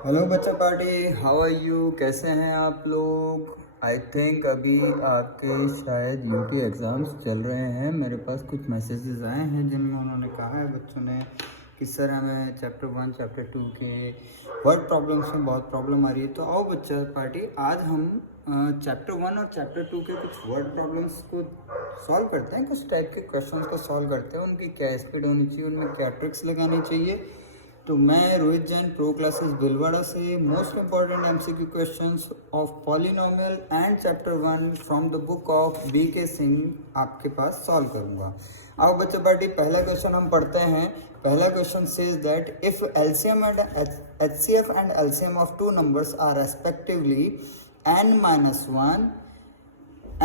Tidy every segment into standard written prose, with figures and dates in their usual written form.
Hello बच्चा party, how are you? कैसे हैं आप लोग? आई थिंक अभी आपके शायद यूपी एग्ज़ाम्स चल रहे हैं। मेरे पास कुछ मैसेजेस आए हैं जिनमें उन्होंने कहा है बच्चों ने कि सर हमें चैप्टर 1 चैप्टर 2 के वर्ड प्रॉब्लम्स में बहुत प्रॉब्लम आ रही है। तो आओ बच्चा पार्टी, आज हम चैप्टर 1 और चैप्टर 2 के कुछ वर्ड प्रॉब्लम्स को सॉल्व करते हैं। कुछ टाइप के क्वेश्चंस को सॉल्व करते हैं, उनकी क्या स्पीड होनी चाहिए, उनमें क्या ट्रिक्स लगानी चाहिए। तो मैं रोहित जैन, प्रो क्लासेस भिलवाड़ा से most important MCQ questions of polynomial and chapter 1 from the book of BK Singh आपके पास सॉल्व करूंगा। अब बच्चे पार्टी, पहला क्वेश्चन हम पढ़ते हैं। पहला question says that if LCM and HCF and LCM of two numbers are respectively n-1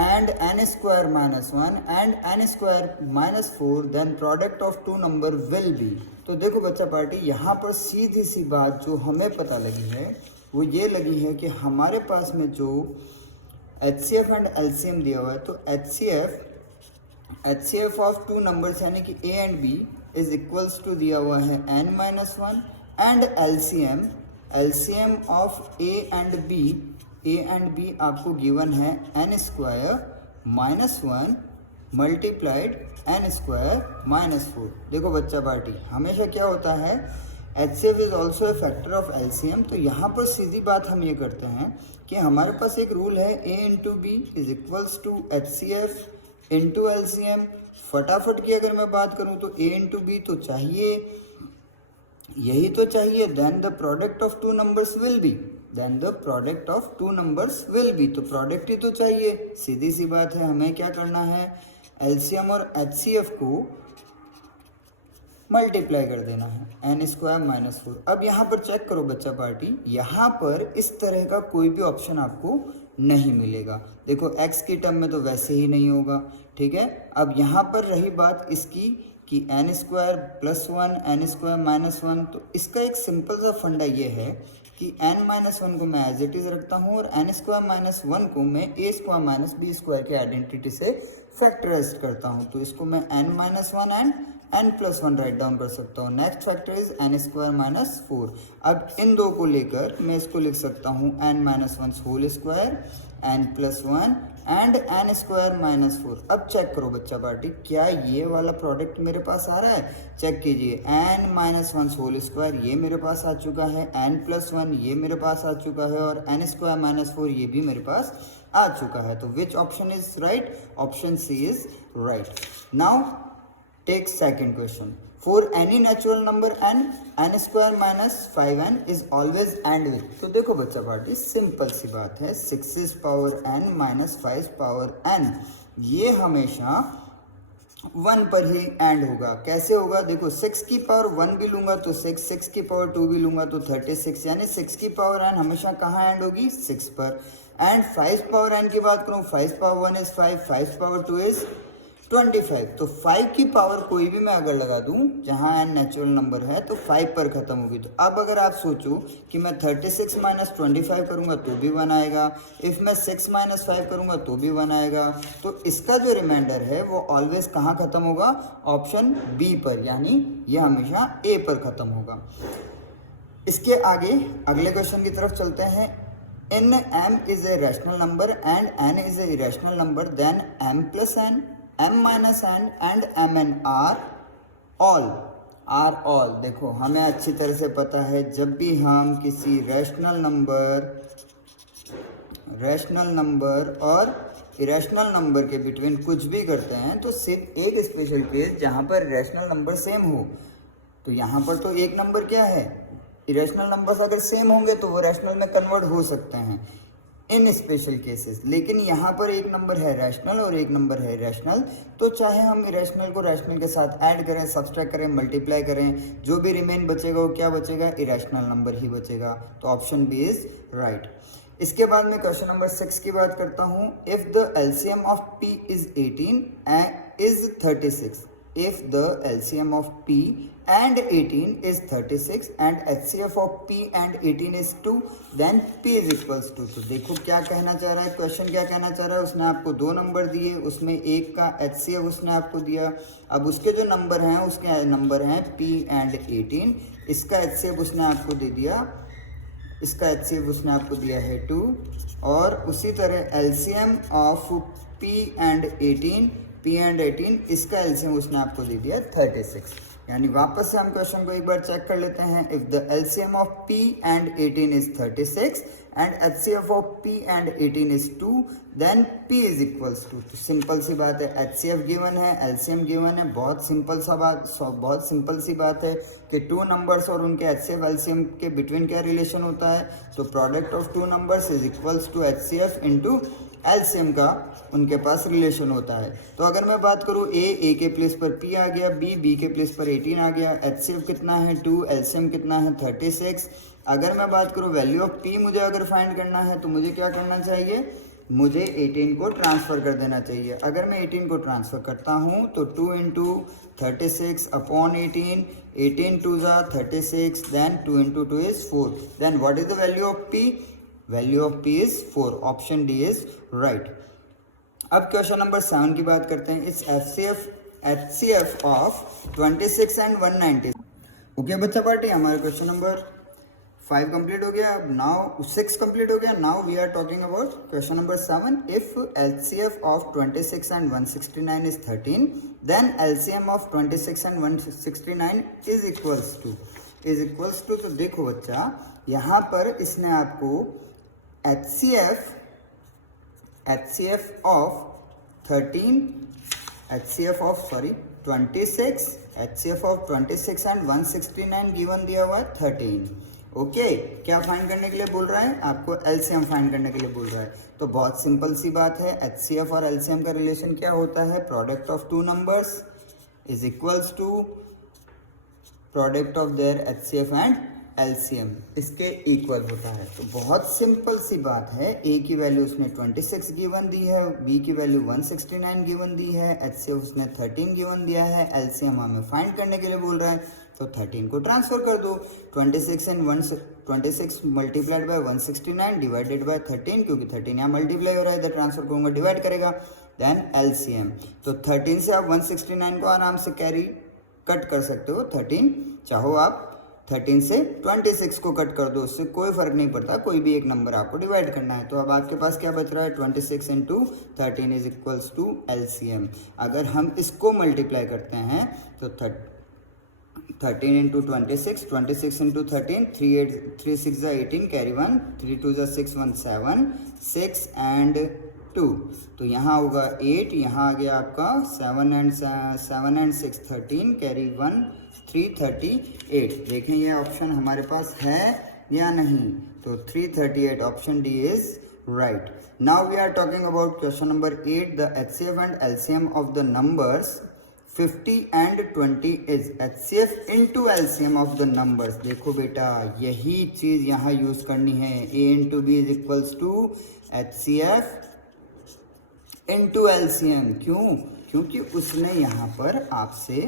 and n square minus 1 and n square minus 4 then product of two number will be। तो देखो बच्चा party, यहाँ पर सीधी सी बात जो हमें पता लगी है वो ये लगी है कि हमारे पास में जो HCF एंड LCM दिया हुआ है, तो HCF ऑफ टू नंबर्स यानी कि A and B is equals to दिया हुआ है n-1 and LCM of A and B आपको गिवन है n square minus 1 multiplied n square minus 4। देखो बच्चा पार्टी, हमेशा क्या होता है, HCF is also a factor of LCM। तो यहाँ पर सीधी बात हम ये करते हैं कि हमारे पास एक रूल है A into B is equals to HCF into LCM। फटाफट की अगर मैं बात करूँ तो A इंटू बी तो चाहिए, यही तो चाहिए। Then the product of two numbers will be, तो प्रोडक्ट ही तो चाहिए। सीधी सी बात है, हमें क्या करना है, एलसीएम और एचसीएफ को मल्टीप्लाई कर देना है n स्क्वायर माइनस 4। अब यहाँ पर चेक करो बच्चा पार्टी, यहाँ पर इस तरह का कोई भी ऑप्शन आपको नहीं मिलेगा। देखो x की टर्म में तो वैसे ही नहीं होगा, ठीक है। अब यहाँ पर रही बात इसकी कि n square plus 1 n square minus 1, तो इसका एक सिंपल सा फंडा ये है कि n माइनस 1 को मैं एज इट इज रखता हूँ और n स्क्वायर माइनस 1 को मैं a square minus b square के आइडेंटिटी से फैक्टराइज करता हूँ। तो इसको मैं n minus 1 and n plus 1 write down कर सकता हूँ। Next factor is n square minus 4। अब इन दो को लेकर मैं इसको लिख सकता हूँ n minus 1 whole square n plus 1 and n square minus 4। अब चेक करो बच्चा पार्टी, क्या ये वाला प्रोडक्ट मेरे पास आ रहा है? चेक कीजिए, n माइनस 1 होल स्क्वायर ये मेरे पास आ चुका है, n प्लस 1 ये मेरे पास आ चुका है और n स्क्वायर माइनस 4 ये भी मेरे पास आ चुका है। तो which option is right? Option C is right. Now take second question. For any natural number n square minus 5n is always end with। तो देखो बच्चा पार्टी, सिंपल सी बात है, 6 power n minus 5 power n ये हमेशा 1 पर ही and होगा। कैसे होगा? देखो 6 की पावर 1 भी लूंगा तो 6 की पावर 2 भी लूंगा तो 36, यानी 6 की पावर n हमेशा कहाँ एंड होगी? 6 पर। एंड 5 पावर n की बात करूँ, 5 पावर 1 इज 5, 5 पावर 2 इज 25। तो 5 की पावर कोई भी मैं अगर लगा दूं जहां n नेचुरल नंबर है तो 5 पर खत्म होगी। तो अब अगर आप सोचो कि मैं 36 माइनस 25 करूंगा तो भी 1 आएगा, इफ मैं 6 माइनस 5 करूंगा तो भी 1 आएगा। तो इसका जो रिमाइंडर है वो ऑलवेज कहाँ खत्म होगा? ऑप्शन बी पर, यानी ये हमेशा ए पर खत्म होगा। इसके आगे अगले क्वेश्चन की तरफ चलते हैं। In m is a rational number and n is a irrational number, then m plus n, m minus n and mn are all. देखो हमें अच्छी तरह से पता है, जब भी हम किसी रैशनल नंबर और इरेशनल नंबर के बिटवीन कुछ भी करते हैं तो सिर्फ एक स्पेशल केस जहाँ पर रैशनल नंबर सेम हो। तो यहाँ पर तो एक नंबर क्या है, इरेशनल नंबर्स अगर सेम होंगे तो वो रैशनल में कन्वर्ट हो सकते हैं इन स्पेशल केसेस। लेकिन यहाँ पर एक नंबर है रैशनल और एक नंबर है इरेशनल, तो चाहे हम इरेशनल को रैशनल के साथ ऐड करें, सब्सट्रैक्ट करें, मल्टीप्लाई करें, जो भी रिमेन बचेगा वो क्या बचेगा? इरेशनल नंबर ही बचेगा। तो ऑप्शन बी इज राइट। इसके बाद मैं क्वेश्चन नंबर 6 की बात करता हूँ। If the LCM of p is 18 and is 36, if the LCM of p and 18 is 36 and HCF of p and 18 is 2, then p is equals to 2। देखो क्या कहना चाह रहा है, क्वेश्चन क्या कहना चाह रहा है, उसने आपको दो नंबर दिए, उसमें एक का HCF उसने आपको दिया। अब उसके जो नंबर हैं उसके नंबर हैं p and 18, इसका HCF उसने आपको दे दिया इसका HCF उसने आपको दिया है 2, और उसी तरह LCM ऑफ P एंड 18, इसका LCM उसने आपको दे दिया 36। यानी वापस से हम क्वेश्चन को एक बार चेक कर लेते हैं। If the LCM of P and 18 is 36 and HCF of P and 18 is 2, then P is equals to. तो सिंपल सी बात है, HCF गिवन है, LCM गिवन है, बहुत सिंपल सी बात है कि टू नंबर्स और उनके HCF LCM के बिटवीन क्या रिलेशन होता है। तो product of two numbers is equals to HCF into LCM का उनके पास रिलेशन होता है। तो अगर मैं बात करूँ A के प्लेस पर P आ गया, B के प्लेस पर 18 आ गया, HCF कितना है 2, LCM कितना है 36। अगर मैं बात करूँ वैल्यू ऑफ P मुझे अगर फाइंड करना है तो मुझे क्या करना चाहिए, मुझे 18 को ट्रांसफ़र कर देना चाहिए। अगर मैं 18 को ट्रांसफ़र करता हूँ तो 2 इंटू 36 अपॉन 18 2 ज़ा 36, then 2 into 2 is 4। Then what is the value of P? Value of P is 4। Option D is right. अब क्वेश्चन नंबर 7 की बात करते हैं। इस HCF ऑफ 26 एंड 190। ओके बच्चा पार्टी, हमारा क्वेश्चन नंबर 5 कंप्लीट हो गया। अब नाउ 6 कंप्लीट हो गया। Now we are talking about question number 7। If LCF of 26 and 169 is 13, then LCM of 26 and 169 is equals to. तो देखो बच्चा, यहाँ पर इसने आपको HCF of 13, HCF of 26, HCF of 26 and 169 given दिया हुआ है 13। ओके, क्या फाइंड करने के लिए बोल रहा है? आपको LCM फाइंड करने के लिए बोल रहा है। तो बहुत सिंपल सी बात है, HCF और LCM का रिलेशन क्या होता है? Product of two numbers is equals to product of their HCF and LCM, इसके इक्वल होता है। तो बहुत सिंपल सी बात है। A की वैल्यू उसने 26 गिवन दी है, B की वैल्यू 169 गिवन दी है, HCF उसने 13 गिवन दिया है, LCM हमें फाइंड करने के लिए बोल रहा है। तो 13 को ट्रांसफर कर दो। 26 मल्टीप्लाइड बाय 169 डिवाइडेड बाय 13, क्योंकि 13 यहाँ मल्टीप्लाई हो रहा है, इधर ट्रांसफर करूँगा डिवाइड करेगा। देन LCM, तो 13 से आप 169 को आराम से कट कर सकते हो। 13 चाहो आप 13 से 26 को कट कर दो, उससे कोई फर्क नहीं पड़ता, कोई भी एक नंबर आपको डिवाइड करना है। तो अब आपके पास क्या बच रहा है? 26 into 13 is equals to LCM। अगर हम इसको मल्टीप्लाई करते हैं तो 13 इंटू 26 इंटू 13, 3 6 18, कैरी 1, 3 2 6 1 7, 6 एंड 2। तो यहाँ होगा 8, यहाँ आ गया आपका 7 एंड 6 13, कैरी 1, 338। देखें ये ऑप्शन हमारे पास है या नहीं? तो 338, option D is right. Now we are talking about question number 8। The HCF and LCM of the numbers 50 and 20 is HCF into LCM of the numbers. देखो बेटा, यही चीज यहाँ यूज करनी है। A into B is equals to HCF into LCM। क्यों? क्योंकि उसने यहाँ पर आपसे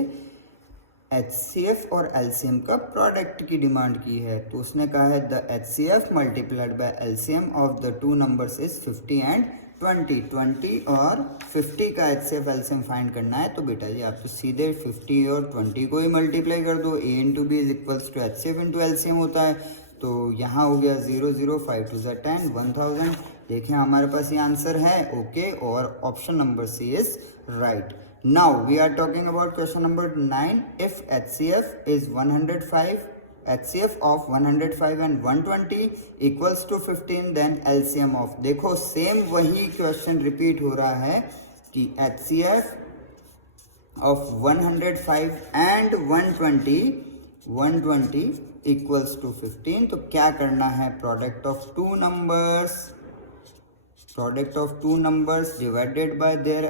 HCF और LCM का प्रोडक्ट की डिमांड की है। तो उसने कहा है the HCF multiplied by LCM of the two numbers is 50 and 20 और 50 का HCF LCM फाइंड करना है। तो बेटा जी आप तो सीधे 50 और 20 को ही मल्टीप्लाई कर दो। A into B is equals to HCF into LCM होता है। तो यहाँ हो गया 0 0 5 2 10 1000। देखें हमारे पास ये आंसर है। ओके, और option number C is right. Now we are talking about question number 9. If HCF is 105, HCF of 105 and 120 equals to 15, then LCM of, देखो सेम वही क्वेश्चन रिपीट हो रहा है कि HCF of 105 and 120 equals to 15। तो क्या करना है? Product of two numbers divided by their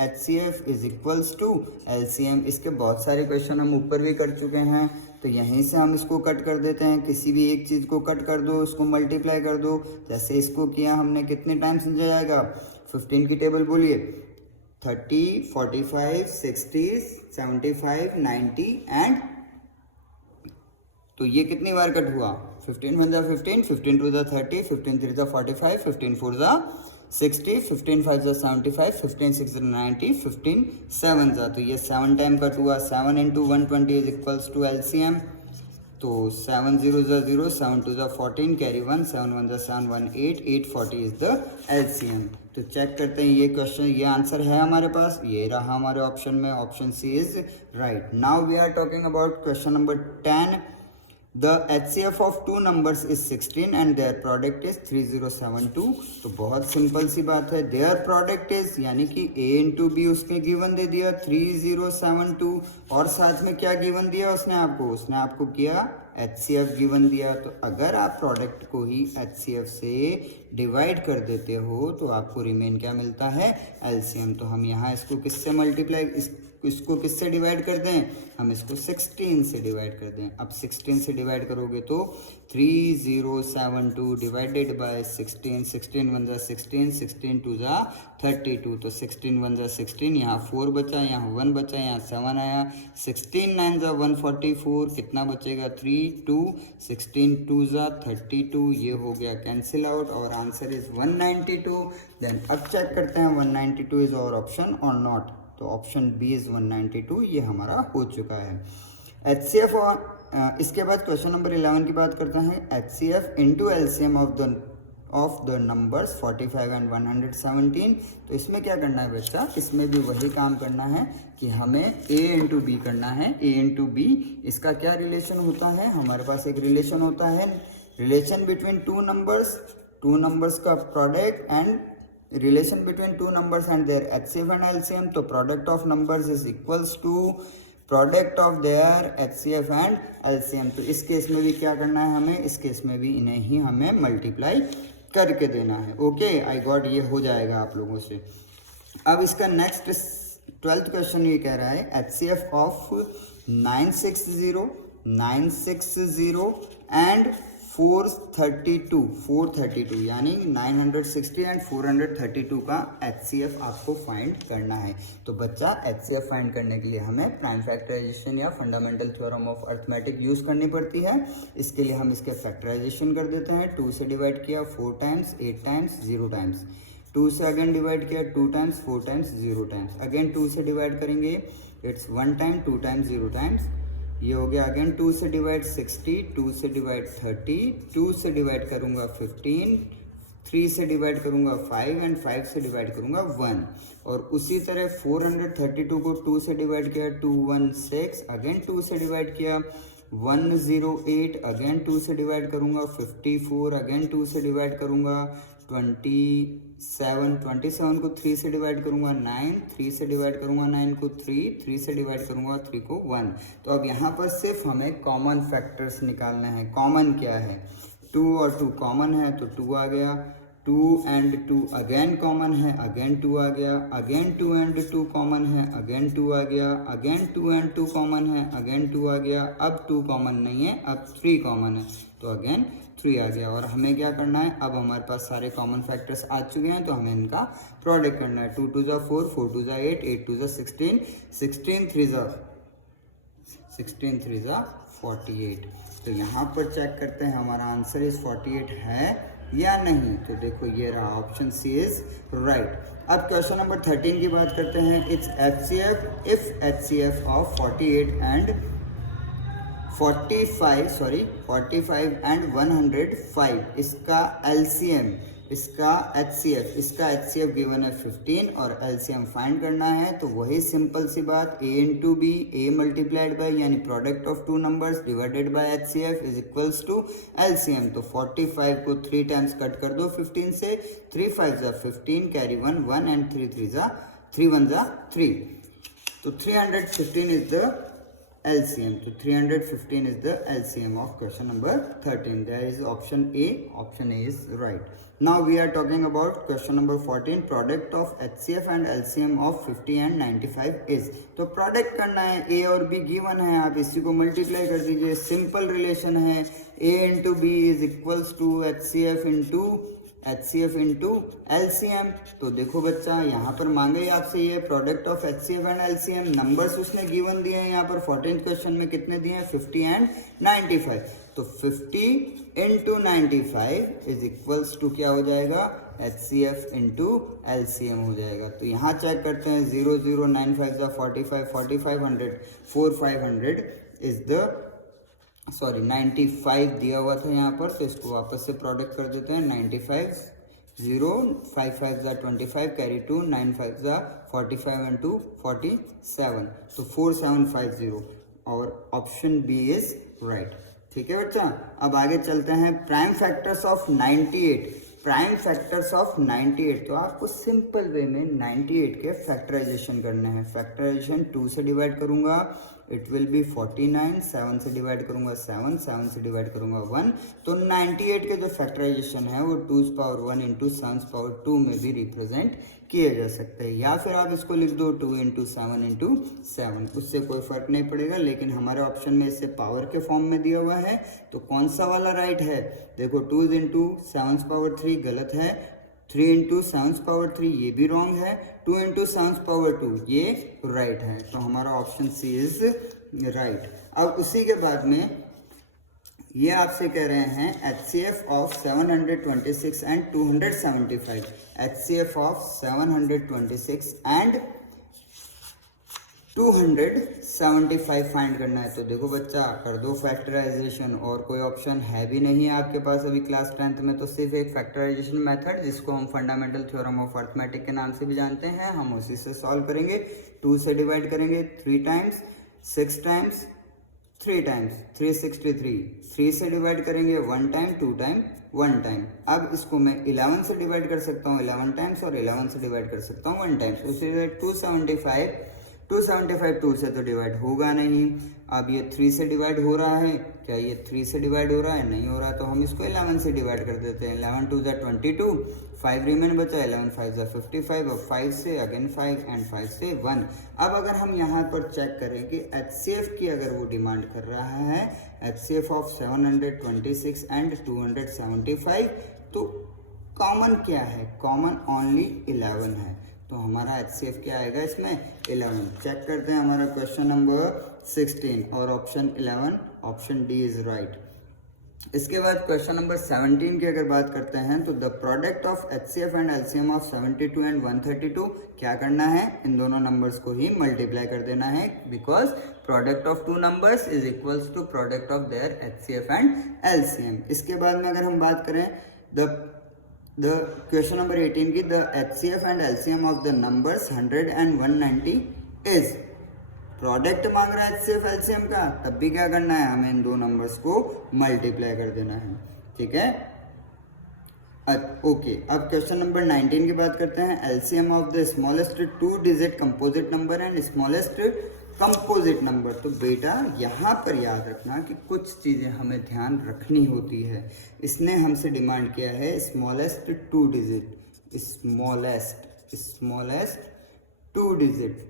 HCF is equals to LCM। इसके बहुत सारे क्वेश्चन हम ऊपर भी कर चुके हैं, तो यहीं से हम इसको कट कर देते हैं। किसी भी एक चीज़ को कट कर दो, उसको मल्टीप्लाई कर दो। जैसे इसको किया हमने, कितने टाइम्स मिल जाएगा? 15 की टेबल बोलिए। 30 45 60 75 90 एंड, तो ये कितनी बार कट हुआ? 15 1 जा 15, 15 2 जा 30, 15 3 जा 45, 15 4 जा 60, 15 5 जा 75, 15 6 जा 90, 15 7 जा, तो ये 7 टाइम कट हुआ। 7 into 120 is equals to LCM। तो 7 0 0, 7 2 14, कैरी 1, 7 1 7 1 8, 840 इज द LCM। तो चेक करते हैं ये क्वेश्चन, ये आंसर है हमारे पास, ये रहा हमारे ऑप्शन में, option C is right. Now we are talking about question number 10। The HCF of two numbers is 16 and their product is 3072। तो बहुत सिंपल सी बात है, their product is यानी कि A इंटू बी उसने गिवन दे दिया 3072, और साथ में क्या गिवन दिया उसने आपको किया HCF गिवन दिया। तो अगर आप प्रोडक्ट को ही HCF से डिवाइड कर देते हो तो आपको रिमेन क्या मिलता है, LCM। तो हम यहाँ इसको किससे मल्टीप्लाई, इसको किससे डिवाइड कर दें, हम इसको 16 से डिवाइड कर दें। अब 16 से डिवाइड करोगे तो 3072 डिवाइडेड बाय 16, 16 1 जा 16, 16 2 जा 32, तो 16 1 जा 16, यहाँ 4 बचा, यहाँ 1 बचा, यहाँ 7 आया, 16 9 जा 144, कितना बचेगा 3 2, 16 2 जा 32, ये हो गया कैंसिल आउट और आंसर इज 192। देन अब चेक करते हैं 192 इज आवर ऑप्शन और नॉट। तो ऑप्शन बी इज 192, ये हमारा हो चुका है। HCF और इसके बाद क्वेश्चन नंबर 11 की बात करते हैं। HCF into LCM of the numbers 45 and 117। तो इसमें क्या करना है बच्चा, इसमें भी वही काम करना है कि हमें A इंटू बी करना है। A इंटू बी, इसका क्या रिलेशन होता है, हमारे पास एक रिलेशन होता है, रिलेशन बिटवीन टू नंबर्स का product and relation between two numbers and their HCF and LCM। तो product of numbers is equals to product of their HCF and LCM। तो इस केस में भी क्या करना है हमें, इस केस में भी इन्हें ही हमें मल्टीप्लाई करके देना है। ओके, आई गॉट, ये हो जाएगा आप लोगों से। अब इसका नेक्स्ट 12th क्वेश्चन ये कह रहा है HCF ऑफ 960 एंड 432 यानी 960 एंड 432 का HCF आपको फाइंड करना है। तो बच्चा HCF फाइंड करने के लिए हमें प्राइम फैक्टराइजेशन या fundamental theorem of arithmetic use करनी पड़ती है। इसके लिए हम इसके फैक्टराइजेशन कर देते हैं। 2 से डिवाइड किया 4 टाइम्स, 8 टाइम्स, 0 टाइम्स, 2 से अगेन डिवाइड किया 2 टाइम्स, 4 टाइम्स, 0 टाइम्स, अगेन 2 से डिवाइड करेंगे, इट्स 1 टाइम, 2 टाइम्स, 0 टाइम्स, ये हो गया। अगेन 2 से डिवाइड 60, 2 से डिवाइड 30, 2 से डिवाइड करूंगा 15, 3 से डिवाइड करूंगा 5 एंड 5 से डिवाइड करूंगा 1। और उसी तरह 432 को 2 से डिवाइड किया 216, अगेन 2 से डिवाइड किया 108, अगेन 2 से डिवाइड करूंगा 54, अगेन 2 से डिवाइड करूंगा 27 को 3 से डिवाइड करूंगा 9, 3 से डिवाइड करूंगा 9 को 3 से डिवाइड करूंगा 3 को 1। तो अब यहाँ पर सिर्फ हमें कॉमन फैक्टर्स निकालने हैं। कॉमन क्या है, 2 और 2 कॉमन है तो 2 आ गया, 2 एंड 2 अगेन कॉमन है, अगेन 2 आ गया, अगेन 2 एंड 2 कॉमन है, अगेन 2 आ गया, अगेन 2 एंड 2 कॉमन है, अगेन 2 आ गया, अब 2 कॉमन नहीं है, अब 3 कॉमन है तो अगेन 3 आ गया। और हमें क्या करना है, अब हमारे पास सारे कॉमन फैक्टर्स आ चुके हैं तो हमें इनका प्रोडक्ट करना है। 2 2 जा 4, 4 2 जा 8, 8 2 जा 16, 16 3 जा 48। तो यहाँ पर चेक करते हैं हमारा आंसर इस 48 है या नहीं। तो देखो ये रहा, ऑप्शन सी इज राइट। अब क्वेश्चन नंबर 13 की बात करते हैं। It's HCF if HCF of 48 and 45 and 105 इसका LCM, इसका HCF गिवन है 15 और LCM फाइंड करना है। तो वही सिंपल सी बात, A into B, A multiplied by यानी product of two numbers divided by HCF is equals to LCM। तो 45 को 3 टाइम्स कट कर दो 15 से, 3 5 जा 15, कैरी 1 1 एंड 3 1 जा 3। तो 315 इज द LCM। तो 315 is the LCM of question number 13. There is option A. Option A is right. Now we are talking about question number 14. Product of HCF and LCM of 50 and 95 is. तो product करना है, A और B given है, आप इसी को multiply कर दीजिए। सिंपल रिलेशन है, A into B is equals to HCF into LCM। तो देखो बच्चा, यहाँ पर मांगे आपसे ये product of HCF and LCM, numbers उसने गिवन दिए हैं यहाँ पर 14th क्वेश्चन में, कितने दिए हैं 50 एंड 95। तो 50 इंटू 95 इज इक्वल्स टू क्या हो जाएगा, HCF इंटू LCM हो जाएगा। तो यहाँ चेक करते हैं 0 0 9 5 45 45 100 4 500 इज द सॉरी 95 दिया हुआ था यहाँ पर, तो इसको वापस से प्रोडक्ट कर देते हैं। 95 0 5 5 ज़ा 25 कैरी 2 9 5 ज़ा 45 एंड 2 47, तो 4750 और ऑप्शन बी इज राइट। ठीक है बच्चा, अब आगे चलते हैं। Prime factors of 98, prime factors of 98, तो आपको सिंपल वे में 98 के फैक्टराइजेशन करने हैं। फैक्टराइजेशन 2 से डिवाइड करूंगा, इट विल बी 49, 7 से डिवाइड करूंगा 7, 7 से डिवाइड करूंगा 1, तो 98 के जो फैक्टराइजेशन है वो 2's power 1 into 7's power 2 में भी रिप्रेजेंट किए जा सकते हैं, या फिर आप इसको लिख दो 2 इंटू 7 इंटू 7, उससे कोई फर्क नहीं पड़ेगा। लेकिन हमारे ऑप्शन में इसे पावर के फॉर्म में दिया हुआ है, तो कौन सा वाला राइट है? देखो 2 इंटू 7's पावर 3 गलत है, 3 इंटू 7's पावर 3 ये भी रॉन्ग है, 2 इंटू 7's पावर 2 ये राइट है, तो हमारा ऑप्शन सी इज राइट। अब उसी के बाद में ये आपसे कह रहे हैं HCF of 726 and 275, HCF of 726 and 275 find करना है। तो देखो बच्चा, कर दो फैक्टराइजेशन, और कोई ऑप्शन है भी नहीं है आपके पास अभी क्लास 10th में, तो सिर्फ एक फैक्टराइजेशन मेथड जिसको हम फंडामेंटल थ्योरम ऑफ अर्थमेटिक के नाम से भी जानते हैं, हम उसी से सॉल्व करेंगे। 2 से डिवाइड करेंगे 3 टाइम्स, 6 टाइम्स, 3 टाइम्स, 363, 3 से डिवाइड करेंगे 1 टाइम, 2 टाइम, 1 टाइम। अब इसको मैं 11 से डिवाइड कर सकता हूँ 11 टाइम्स, और 11 से डिवाइड कर सकता हूँ 1 टाइम्स। उसी 275 2 से तो डिवाइड होगा नहीं। अब ये 3 से डिवाइड हो रहा है, क्या ये 3 से डिवाइड हो रहा है? नहीं हो रहा, तो हम इसको 11 से डिवाइड कर देते हैं। 11 2 ज़ा 22, 5 रिमेन बचा, 11 5 ज़ा 55, और 5 से अगेन 5 एंड 5 से 1। अब अगर हम यहाँ पर चेक करें कि HCF की अगर वो डिमांड कर रहा है, HCF ऑफ 726 एंड 275, तो कॉमन क्या है? कॉमन ओनली 11 है, तो हमारा HCF क्या आएगा इसमें? 11। चेक करते हैं हमारा क्वेश्चन नंबर 16, और option 11, option D is right. इसके बाद क्वेश्चन नंबर 17 की अगर बात करते हैं, तो the product of HCF and LCM of 72 and 132, क्या करना है? इन दोनों नंबर्स को ही मल्टीप्लाई कर देना है, because product of 2 numbers is equals to product of their HCF and LCM। इसके बाद में अगर हम बात करें द क्वेश्चन नंबर 18 की, the HCF and LCM of the numbers 100 and 190 is, product मांग रहा है HCF LCM का, तब भी क्या करना है? हमें इन दो नंबर्स को मल्टीप्लाई कर देना है। ठीक है, ओके। अब क्वेश्चन नंबर 19 की बात करते हैं। LCM of the smallest 2 digit composite number and smallest composite number. तो बेटा यहाँ पर याद रखना कि कुछ चीज़ें हमें ध्यान रखनी होती है। इसने हमसे डिमांड किया है smallest 2 digit, smallest 2 digit,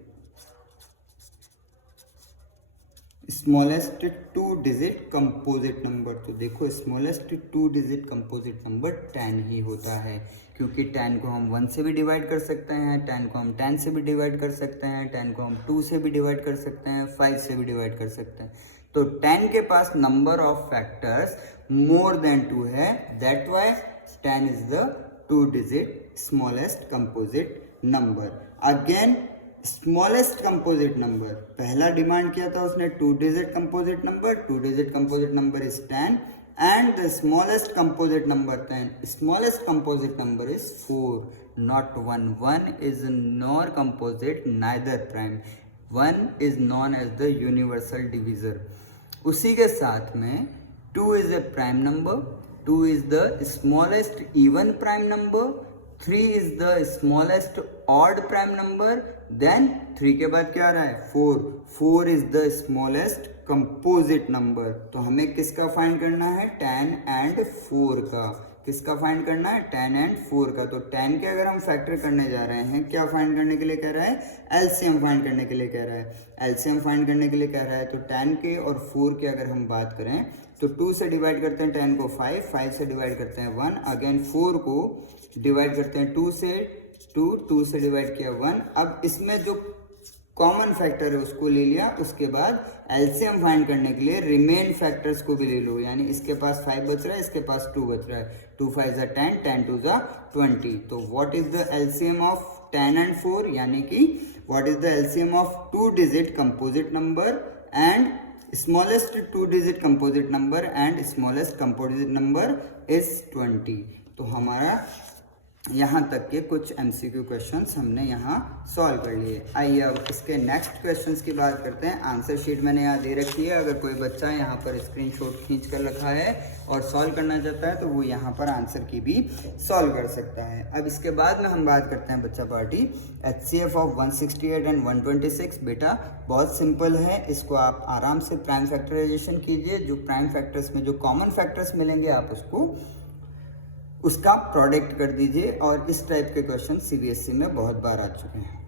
smallest 2 digit composite number. तो देखो स्मॉलेस्ट 2 डिजिट कंपोजिट नंबर 10 ही होता है, क्योंकि 10 को हम 1 से भी डिवाइड कर सकते हैं, 10 को हम 10 से भी डिवाइड कर सकते हैं, 10 को हम 2 से भी डिवाइड कर सकते हैं, 5 से भी डिवाइड कर सकते हैं। तो 10 के पास number of factors more than 2 है, that why 10 is the 2 digit smallest composite number. Again smallest composite number, पहला डिमांड किया था उसने 2 digit composite number, 2 digit composite number is 10 and the smallest composite number 10, smallest composite number is 4, not 1. 1 is nor composite, neither prime. 1 is known as the universal divisor. उसी के साथ में 2 is a prime number, 2 is the smallest even prime number, 3 is the smallest odd prime number, then 3 के बाद क्या आ रहा है? 4 is the smallest composite number. तो हमें किसका फाइंड करना है? 10 एंड 4 का। किसका फाइंड करना है? 10 एंड 4 का। तो 10 के अगर हम फैक्टर करने जा रहे हैं, क्या फाइंड करने के लिए कह रहा है? एलसीएम फाइंड करने के लिए कह रहा है। एलसीएम फाइंड करने के लिए कह रहा है, तो 10 के और 4 के अगर हम बात करें, तो 2 से डिवाइड करते हैं 10 को 5, 5 से डिवाइड करते हैं 1, अगेन 4 को डिवाइड करते हैं 2 से, 2 से डिवाइड किया 1। अब इसमें जो कॉमन फैक्टर है उसको ले लिया, उसके बाद एलसीएम फाइंड करने के लिए रिमेन फैक्टर्स को भी ले लो, यानी इसके पास 5 बच रहा है, इसके पास 2 बच रहा है, 2 5 ज़ा 10, 10 2 ज़ा 20। तो what is the LCM of 10 and 4, यानी कि what is the LCM of 2 digit composite number and smallest 2 digit composite number and smallest composite number is 20। तो हमारा यहाँ तक के कुछ MCQ क्वेश्चंस हमने यहाँ सॉल्व कर लिए। आइए अब इसके नेक्स्ट क्वेश्चंस की बात करते हैं। आंसर शीट मैंने यहाँ दे रखी है, अगर कोई बच्चा यहाँ पर स्क्रीनशॉट खींच कर रखा है और सॉल्व करना चाहता है तो वो यहाँ पर आंसर की भी सॉल्व कर सकता है। अब इसके बाद में हम बात करते हैं बच्चा पार्टी HCF ऑफ 168 एंड 126। बेटा बहुत सिंपल है, इसको आप आराम से प्राइम फैक्टराइजेशन कीजिए। जो प्राइम फैक्टर्स में जो कॉमन फैक्टर्स मिलेंगे आप उसका प्रोडक्ट कर दीजिए, और इस टाइप के क्वेश्चन CBSE में बहुत बार आ चुके हैं।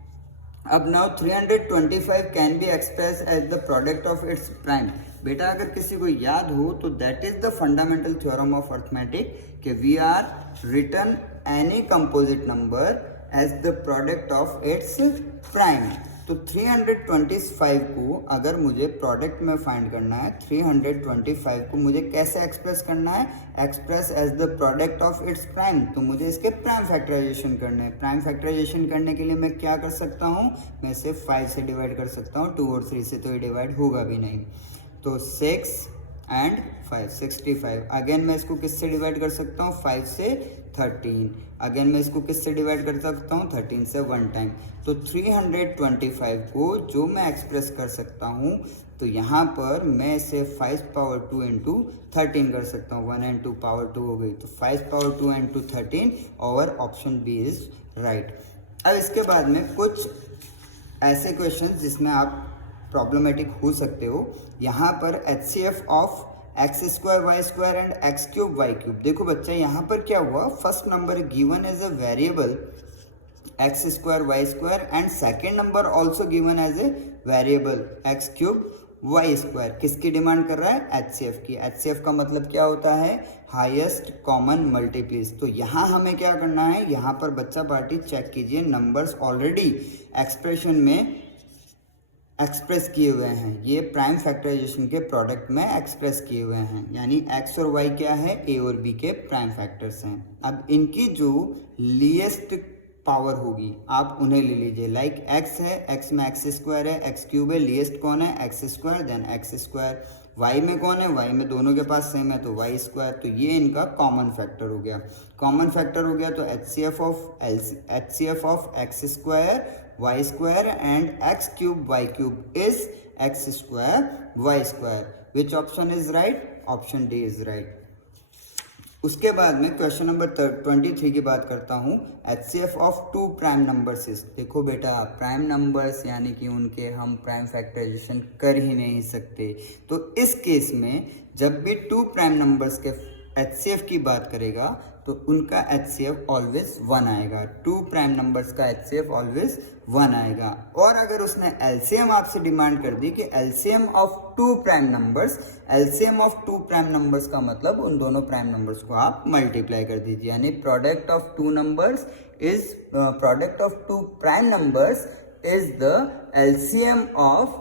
अब now 325 can be express as the product of its prime. बेटा अगर किसी को याद हो तो that is the fundamental theorem of arithmetic कि we are return any composite number as the product of its prime. तो 325 को अगर मुझे प्रोडक्ट में फाइंड करना है, 325 को मुझे कैसे एक्सप्रेस करना है, express as the product of its prime. तो मुझे इसके प्राइम फैक्टराइजेशन करना है। प्राइम फैक्टराइजेशन करने के लिए मैं क्या कर सकता हूँ, मैं इसे 5 से डिवाइड कर सकता हूँ, 2 और 3 से तो ये डिवाइड होगा भी नहीं। तो 6 एंड 5 65। अगेन मैं इसको किससे डिवाइड कर सकता हूँ, 5 से 13। अगेन मैं इसको किससे डिवाइड कर सकता हूँ, 13 से 1 टाइम। तो 325 को जो मैं एक्सप्रेस कर सकता हूँ, तो यहाँ पर मैं इसे 5 पावर 2 इंटू 13 कर सकता हूँ। 1 and 2 पावर 2 हो गई, तो 5 पावर 2 इंटू 13 और ऑप्शन बी इज राइट। अब इसके बाद में कुछ ऐसे क्वेश्चन जिसमें आप प्रॉब्लमेटिक हो सकते हो। यहाँ पर HCF of x² y² and x³ y³। देखो बच्चा यहाँ पर क्या हुआ, first number given as a variable x² y² and second number also given as a variable x³ y²। किसकी डिमांड कर रहा है, HCF की। HCF का मतलब क्या होता है, हाईएस्ट कॉमन मल्टीप्लीस। तो यहाँ हमें क्या करना है, यहाँ पर बच्चा पार्टी चेक कीजिए, नंबर्स ऑलरेडी एक्सप्रेशन में एक्सप्रेस किए हुए हैं, ये प्राइम फैक्टराइजेशन के प्रोडक्ट में एक्सप्रेस किए हुए हैं, यानी x और y क्या है, a और b के प्राइम फैक्टर्स हैं। अब इनकी जो लीएस्ट पावर होगी आप उन्हें ले लीजिए। लाइक x है, x में x² है, x³ है, लीएस्ट कौन है, x², देन x²। y में कौन है, y में दोनों के पास सेम है तो y²। तो ये इनका कॉमन फैक्टर हो गया। कॉमन फैक्टर हो गया तो HCF of x² y² and x³ y³ is x² y²। Which option is right, option D is right. उसके बाद में क्वेश्चन नंबर 23 की बात करता हूँ। HCF of 2 prime numbers is. देखो बेटा प्राइम नंबर्स यानी कि उनके हम प्राइम फैक्टराइजेशन कर ही नहीं सकते, तो इस केस में जब भी 2 प्राइम नंबर्स के HCF की बात करेगा तो उनका HCF ऑलवेज 1 आएगा। 2 प्राइम नंबर्स का HCF ऑलवेज 1 आएगा। और अगर उसने LCM आपसे डिमांड कर दी कि LCM of 2 prime numbers, LCM of 2 prime numbers का मतलब उन दोनों प्राइम नंबर्स को आप मल्टीप्लाई कर दीजिए, यानी product of 2 numbers is product of 2 prime numbers is the LCM of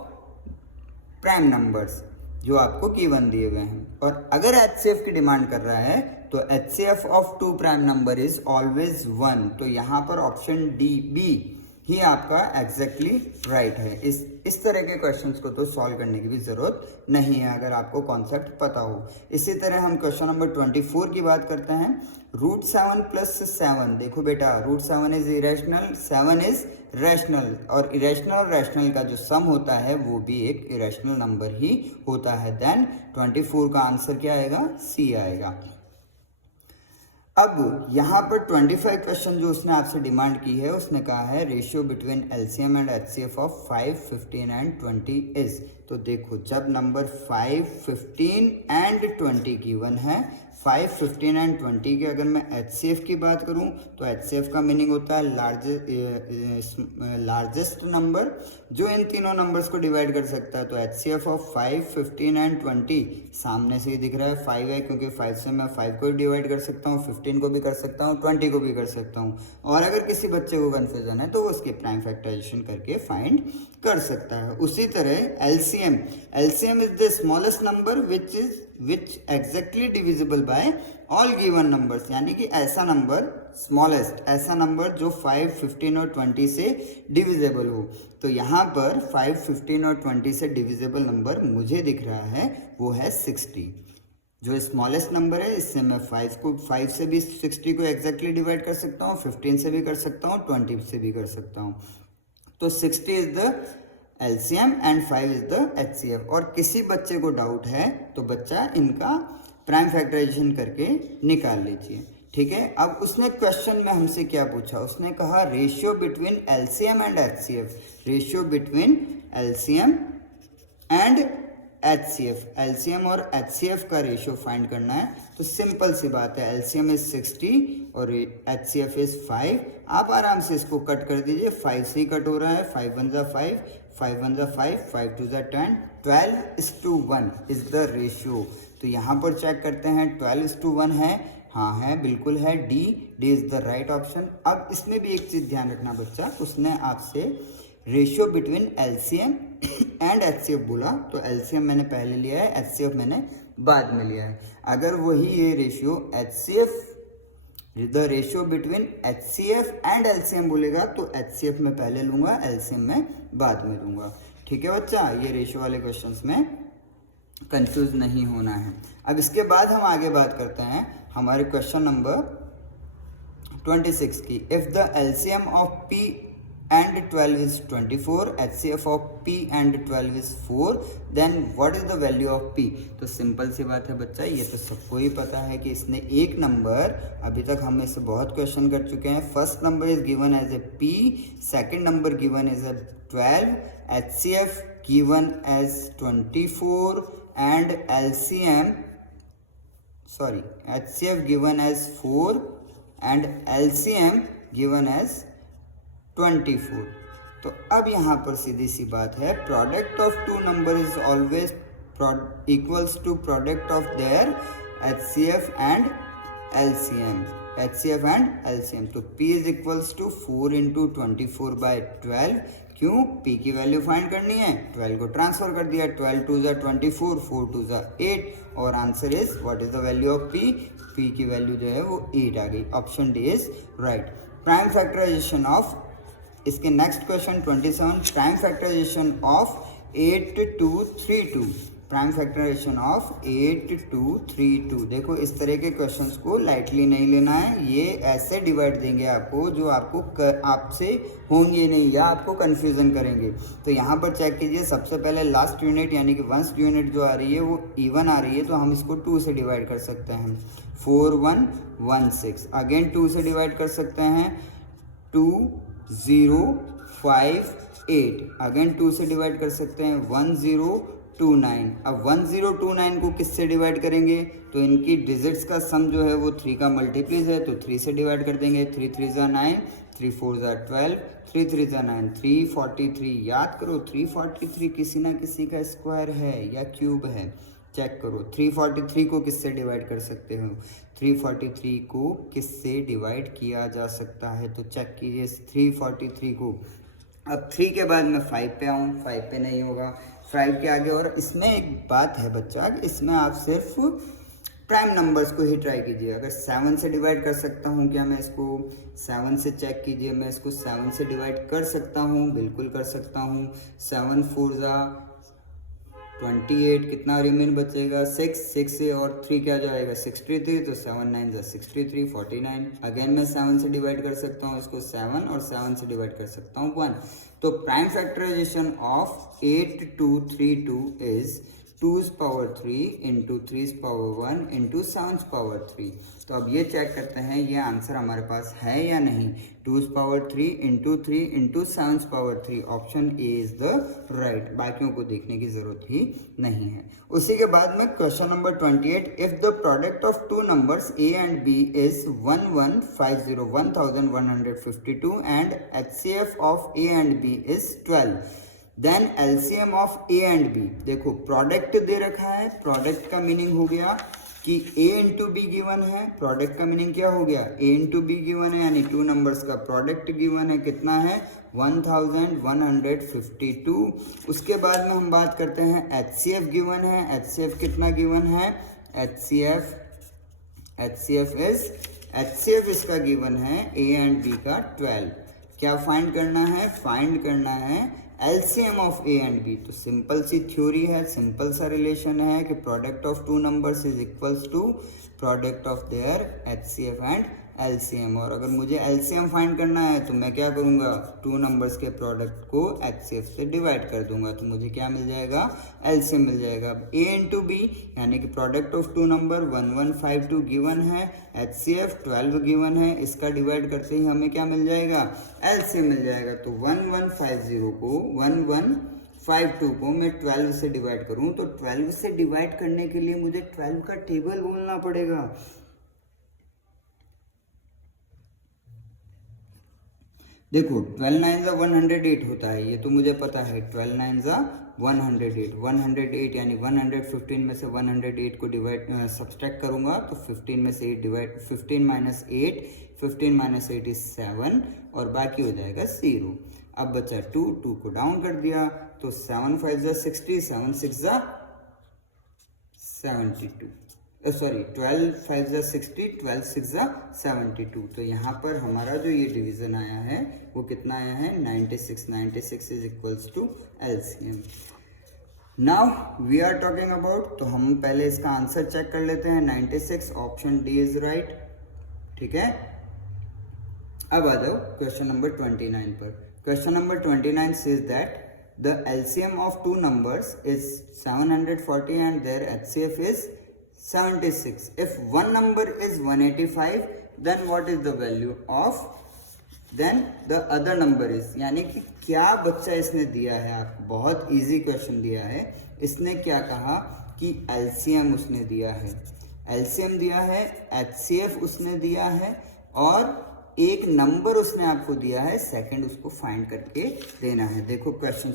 prime numbers जो आपको गिवन दिए हुए हैं। और अगर HCF की डिमांड कर रहा है तो HCF of 2 prime number is always 1। तो यहाँ पर ऑप्शन डी बी ही आपका एग्जैक्टली राइट है। इस तरह के क्वेश्चंस को तो सॉल्व करने की भी ज़रूरत नहीं है अगर आपको कॉन्सेप्ट पता हो। इसी तरह हम क्वेश्चन नंबर 24 की बात करते हैं। √7 + 7। देखो बेटा √7 इज इरेशनल, 7 इज रैशनल, और इरेशनल और रैशनल का जो सम होता है वो भी एक इरेशनल नंबर ही होता है। देन 24 का आंसर क्या आएगा, सी आएगा। अब यहाँ पर 25 क्वेश्चन जो उसने आपसे डिमांड की है, उसने कहा है ratio between LCM and HCF of 5, 15 and 20 is. तो देखो जब नंबर 5, 15 एंड 20 गिवन है, 5, 15 एंड 20 की अगर मैं HCF की बात करूं तो HCF का मीनिंग होता है लार्जेस्ट नंबर जो इन तीनों नंबर्स को डिवाइड कर सकता है। तो HCF ऑफ 5, 15 एंड 20 सामने से ही दिख रहा है 5 है, क्योंकि 5 से मैं 5 को डिवाइड कर सकता हूँ, 15 को भी कर सकता हूँ, 20 को भी कर सकता हूँ। और अगर किसी बच्चे को कन्फ्यूजन है तो वो उसके प्राइम फैक्टराइजेशन करके फाइंड कर सकता है। उसी तरह LCM, LCM is the smallest number which exactly divisible by all given numbers, यानी कि ऐसा नंबर स्मॉलेस्ट, ऐसा नंबर जो 5, 15 और 20 से डिविजिबल हो। तो यहाँ पर 5, 15 और 20 से डिविजिबल नंबर मुझे दिख रहा है वो है 60। जो स्मॉलेस्ट नंबर है इससे मैं 5 से भी 60 को एग्जैक्टली डिवाइड कर सकता हूँ, 15 से भी कर सकता हूँ, 20 से भी कर सकता हूँ। तो 60 is the LCM and 5 is the HCF. और किसी बच्चे को डाउट है तो बच्चा इनका प्राइम फैक्टराइजेशन करके निकाल लीजिए, ठीक है। अब उसने क्वेश्चन में हमसे क्या पूछा, उसने कहा ratio between LCM and HCF, ratio between LCM and HCF, LCM और एचसीएफ का रेशियो फाइंड करना है। तो सिंपल सी बात है, एलसीएम इज 60 और एचसीएफ इज 5। आप आराम से इसको कट कर दीजिए, 5 से ही कट हो रहा है, 5 1 जा 5, 5 1 जा 5, 5 2 जा 10, 12:1 इज द रेशियो। तो यहाँ पर चेक करते हैं 12:1 है, हाँ है, बिल्कुल है, D is the right option. अब इसमें भी एक चीज़ ध्यान रखना बच्चा, उसने आपसे ratio between LCM and HCF बोला, तो एलसीएम मैंने पहले लिया है, एचसीएफ मैंने बाद में लिया है। अगर वही ये ratio HCF, the ratio between HCF and LCM बोलेगा तो एचसीएफ में पहले लूंगा, एलसीएम में बाद में लूंगा, ठीक है बच्चा। ये रेशियो वाले क्वेश्चंस में कंफ्यूज नहीं होना है। अब इसके बाद हम आगे बात करते हैं हमारे क्वेश्चन नंबर 26 की। If the LCM of P and 12 is 24, HCF of P and 12 is 4, then what is the value of P? तो सिंपल सी बात है बच्चा, ये तो सबको ही पता है कि इसने एक नंबर, अभी तक हम इससे बहुत क्वेश्चन कर चुके हैं। First number is given as a P, second number given as a 12, HCF given as 24 and LCM, sorry, HCF given as 4 and LCM given as 24। तो अब यहाँ पर सीधी सी बात है, product of two number is always equals to product of their HCF and LCM, HCF and LCM। तो P is equals to 4 into 24/12। क्यों? P की वैल्यू फाइंड करनी है, 12 को ट्रांसफर कर दिया, 12 2 जा 24, 4 2 जा 8, और answer is what is the value of P? P की वैल्यू जो है वो 8 आ गई। Option D is right. Prime factorization of, इसके next question 27, prime factorization of 8232, prime factorization of 8232। देखो इस तरह के क्वेश्चंस को लाइटली नहीं लेना है, ये ऐसे डिवाइड देंगे आपको जो आपको आपसे होंगे नहीं या आपको कंफ्यूजन करेंगे। तो यहाँ पर चेक कीजिए, सबसे पहले लास्ट यूनिट यानी कि 1st यूनिट जो आ रही है वो इवन आ रही है, तो हम इसको 2 से डिवाइड कर सकते हैं, 4 1 1 6। अगेन 2 से डिवाइड कर सकते हैं, 2 0 5 8। अगेन 2 से डिवाइड कर सकते हैं, 1 0 2 9। अब 1 0 2 9 को किससे डिवाइड करेंगे? तो इनकी डिजिट्स का सम जो है वो 3 का मल्टीप्लीज है, तो 3 से डिवाइड कर देंगे, 3 3 जा 9, 3 4 जा 12, 3 3 जा 9, 343। याद करो 343 किसी ना किसी का स्क्वायर है या क्यूब है, चेक करो। 343 को किससे डिवाइड कर सकते हो? 343 को किससे डिवाइड किया जा सकता है? तो चेक कीजिए 343 को। अब 3 के बाद मैं 5 पे आऊँ, 5 पे नहीं होगा, 5 के आगे। और इसमें एक बात है बच्चा, इसमें आप सिर्फ प्राइम नंबर्स को ही ट्राई कीजिए। अगर 7 से डिवाइड कर सकता हूँ क्या मैं इसको? 7 से चेक कीजिए, मैं इसको 7 से डिवाइड कर सकता हूँ, बिल्कुल कर सकता हूँ। 7 4 जा 28, कितना रिमेन बचेगा? 6 से और 3 क्या जाएगा? 63, तो 7 9 जा 63, 49। अगेन मैं 7 से डिवाइड कर सकता हूँ इसको, 7, और 7 से डिवाइड कर सकता हूँ 1। तो prime factorization of 8232 is 2's power 3 into 3's power 1 into 7's power 3। तो अब ये चेक करते हैं ये आंसर हमारे पास है या नहीं। 2's power 3 into 3 into 7's power 3, option A is the right. बाकियों को देखने की जरूरत ही नहीं है। उसी के बाद में question number 28, if the product of two numbers A and B is 1150 1152 and HCF of A and B is 12, then LCM of A and B. देखो प्रोडक्ट दे रखा है, प्रोडक्ट का मीनिंग हो गया कि a इंटू बी गिवन है, product का मीनिंग क्या हो गया, a इंटू बी गिवन है यानी टू नंबर्स का प्रोडक्ट गिवन है, कितना है 1152। उसके बाद में हम बात करते हैं HCF गिवन है, HCF कितना गिवन है, HCF इसका गिवन है a एंड b का 12। क्या फाइंड करना है, फाइंड करना है LCM of a and b। तो सिंपल सी थ्योरी है, सिंपल सा रिलेशन है कि product of two numbers is equals to product of their HCF and LCM। और अगर मुझे LCM फाइंड करना है तो मैं क्या करूँगा, टू नंबर्स के प्रोडक्ट को HCF से डिवाइड कर दूंगा, तो मुझे क्या मिल जाएगा, LCM मिल जाएगा। a इंटू बी यानी कि product of two number 1152 given है, HCF 12 गिवन है, इसका डिवाइड करते ही हमें क्या मिल जाएगा, LCM मिल जाएगा। तो 1152 को मैं 12 से डिवाइड करूं तो 12 से डिवाइड करने के लिए मुझे 12 का टेबल बोलना पड़ेगा। देखो 12 9 जा 108 होता है, ये तो मुझे पता है, 12 9 जा 108 यानी 115 में से 108 को डिवाइड सब्सट्रैक्ट करूंगा तो 15 में से 8 डिवाइड 15 माइनस 8 इज 7 और बाकी हो जाएगा 0। अब बचा 2 को डाउन कर दिया तो 7 5 जा 60, 7 6 जा 72, सॉरी 12 5 जा 60, 12 6 जा 72। तो यहाँ पर हमारा जो ये डिवीजन आया है वो कितना आया है, 96 is equals to LCM। Now we are talking about, तो हम पहले इसका आंसर चेक कर लेते हैं, 96 ऑप्शन डी इज राइट। ठीक है, अब आ जाओ क्वेश्चन नंबर 29 पर। Question number 29 says that the LCM of two numbers is 740 and their HCF is 76. If one number is 185, then what is the value of then the other number is, यानी कि क्या बच्चा इसने दिया है आपको, बहुत इजी क्वेश्चन दिया है। इसने क्या कहा कि LCM उसने दिया है, LCM दिया है, HCF उसने दिया है और एक नंबर उसने आपको दिया है, सेकंड उसको फाइंड करके देना है। देखो क्वेश्चन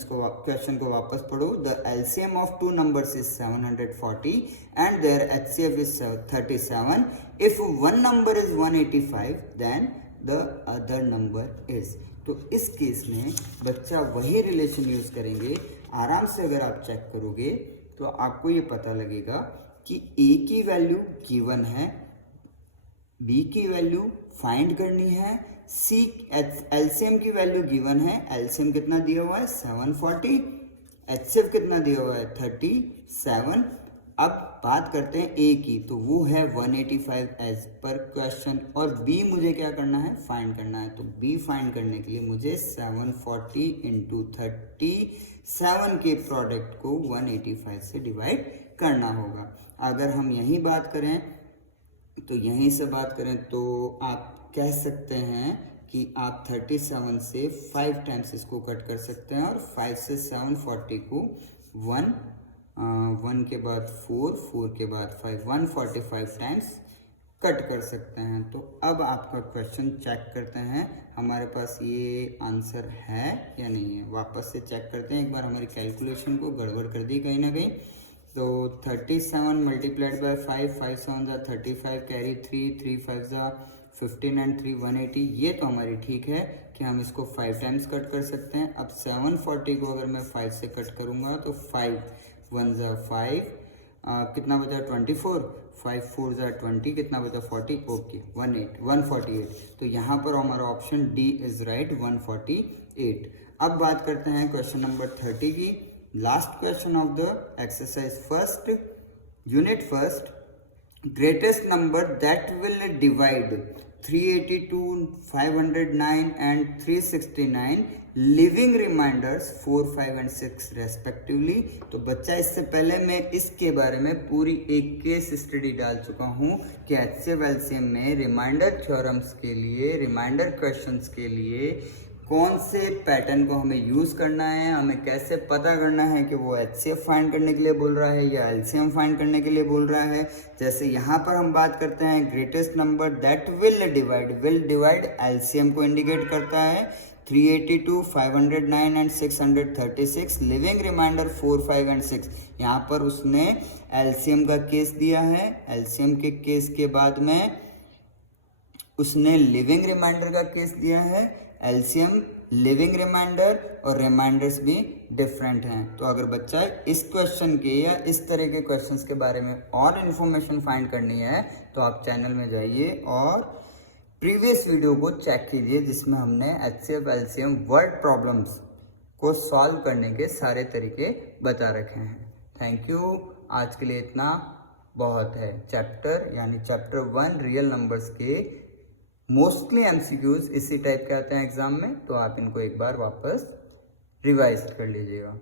को वापस पढ़ो। The LCM of two numbers is 740 and their HCF is 37। If one number is 185 then the other number is. तो इस केस में बच्चा वही रिलेशन यूज करेंगे। आराम से अगर आप चेक करोगे तो आपको ये पता लगेगा कि A की वैल्यू गिवन है, B की वैल्यू फाइंड करनी है, C LCM की वैल्यू गिवन है, LCM कितना दिया हुआ है 740, HCF कितना दिया हुआ है 37। अब बात करते हैं A की, तो वो है 185 एज पर क्वेश्चन, और B मुझे क्या करना है, फाइंड करना है। तो B फाइंड करने के लिए मुझे 740 इंटू 37 के प्रोडक्ट को 185 से डिवाइड करना होगा। अगर हम यही बात करें तो यहीं से बात करें तो आप कह सकते हैं कि आप 37 से 5 टाइम्स इसको कट कर सकते हैं और 5 से 740 को 1 के बाद 4 के बाद 5 145 टाइम्स कट कर सकते हैं। तो अब आपका क्वेश्चन चेक करते हैं हमारे पास ये आंसर है या नहीं है। वापस से चेक करते हैं एक बार, हमारी कैलकुलेशन को गड़बड़ कर दी कहीं ना कहीं। तो 37 मल्टीप्लाइड बाय 5, 5 7 जा 35, कैरी 3 5 जा 15 एंड 3 180। ये तो हमारी ठीक है कि हम इसको 5 टाइम्स कट कर सकते हैं। अब 740 को अगर मैं 5 से कट करूँगा तो 5 1 जा 5, कितना बचा 24, 5 4 जा 20, कितना बचा 40, ओके 148। तो यहाँ पर हमारा ऑप्शन डी इज राइट 148। अब बात करते हैं क्वेश्चन नंबर 30 की। Last question of the exercise first, unit first, greatest number that will divide 382, 509 and 369 leaving remainders 4, 5 and 6 respectively. तो बच्चा इससे पहले मैं इसके बारे में पूरी एक केस स्टडी डाल चुका हूँ कि HCF LCM में रिमाइंडर थ्योरम्स के लिए, रिमाइंडर क्वेश्चंस के लिए कौन से पैटर्न को हमें यूज़ करना है, हमें कैसे पता करना है कि वो HCF फाइंड करने के लिए बोल रहा है या LCM फाइंड करने के लिए बोल रहा है। जैसे यहाँ पर हम बात करते हैं greatest number that will divide LCM को इंडिकेट करता है, 382, 509 एंड 636, लिविंग रिमाइंडर 4, 5 एंड 6। यहाँ पर उसने एलसीएम का केस दिया है। एलसीएम के केस के बाद में उसने लिविंग रिमाइंडर का केस दिया है। एलसीएम, लिविंग रिमाइंडर और रिमाइंडर्स भी डिफरेंट हैं। तो अगर बच्चा इस क्वेश्चन के या इस तरह के क्वेश्चंस के बारे में और इन्फॉर्मेशन फाइंड करनी है तो आप चैनल में जाइए और प्रीवियस वीडियो को चेक कीजिए, जिसमें हमने एचसीएफ एलसीएम वर्ड प्रॉब्लम्स को सॉल्व करने के सारे तरीके बता रखे हैं। Thank you. आज के लिए इतना बहुत है। चैप्टर यानी चैप्टर 1 रियल नंबर्स के मोस्टली एमसीक्यूज इसी टाइप के आते हैं एग्जाम में, तो आप इनको एक बार वापस रिवाइज कर लीजिएगा।